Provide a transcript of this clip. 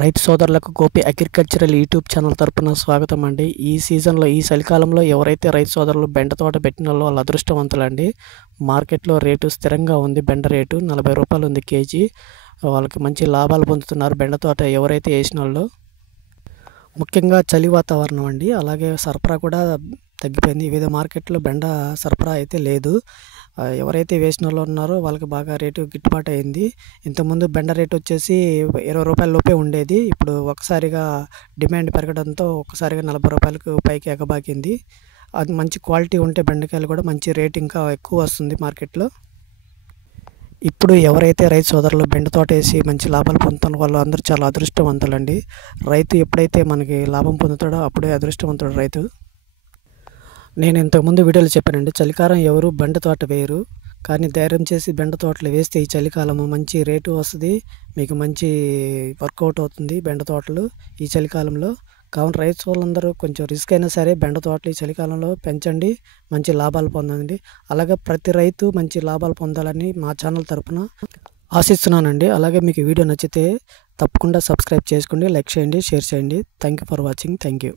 రైతు సోదరులకు Gopi agricultural YouTube channel తరపున స్వాగతం అండి. ఈ సీజన్లో ఈ చలికాలంలో ఎవరైతే రైతు సోదరులు బెండ తోట పెట్టిన వాళ్ళు అదృష్టవంతులండి. మార్కెట్లో రేటు స్థిరంగా ఉంది. బెండ రేటు 40 రూపాయలు ఉంది కేజీ. వాళ్ళకి మంచి లాభాలు పొందుతున్నారు బెండ తోట ఎవరైతే వేసిన వాళ్ళు. ముఖ్యంగా చలి వాతావరణం అండి, అలాగే సరఫరా కూడా తగ్గిపోయింది. వివిధ మార్కెట్లో బెండ సరఫరా అయితే లేదు. ఎవరైతే వేసిన వాళ్ళు ఉన్నారో వాళ్ళకి బాగా రేటు గిట్టుబాటు అయింది. ఇంతకుముందు బెండ రేటు వచ్చేసి 20 రూపాయల లోపే ఉండేది. ఇప్పుడు ఒకసారిగా డిమాండ్ పెరగడంతో ఒక్కసారిగా 40 రూపాయలకు పైకి ఎగబాకింది. అది మంచి క్వాలిటీ ఉంటే బెండకాయలు కూడా మంచి రేట్ ఇంకా ఎక్కువ వస్తుంది మార్కెట్లో. ఇప్పుడు ఎవరైతే రైతు సోదరులు బెండ తోట వేసి మంచి లాభాలు పొందుతున్న వాళ్ళు అందరూ చాలా అదృష్టవంతులండి. రైతు ఎప్పుడైతే మనకి లాభం పొందుతాడో అప్పుడే అదృష్టవంతుడు రైతు. నేను ఇంతకుముందు వీడియోలో చెప్పానండి, చలికాలం ఎవరు బెండ తోట వేయరు, కానీ ధైర్యం చేసి బెండ తోటలు వేస్తే ఈ చలికాలము మంచి రేటు వస్తుంది, మీకు మంచి వర్కౌట్ అవుతుంది బెండ తోటలు ఈ చలికాలంలో. కావున రైతు సోదరులందరూ కొంచెం రిస్క్ అయినా సరే బెండ తోటలు ఈ చలికాలంలో పెంచండి, మంచి లాభాలు పొందండి. అలాగే ప్రతి రైతు మంచి లాభాలు పొందాలని మా ఛానల్ తరపున ఆశిస్తున్నానండి. అలాగే మీకు వీడియో నచ్చితే తప్పకుండా సబ్స్క్రైబ్ చేసుకోండి, లైక్ చేయండి, షేర్ చేయండి. Thank you for watching. Thank you.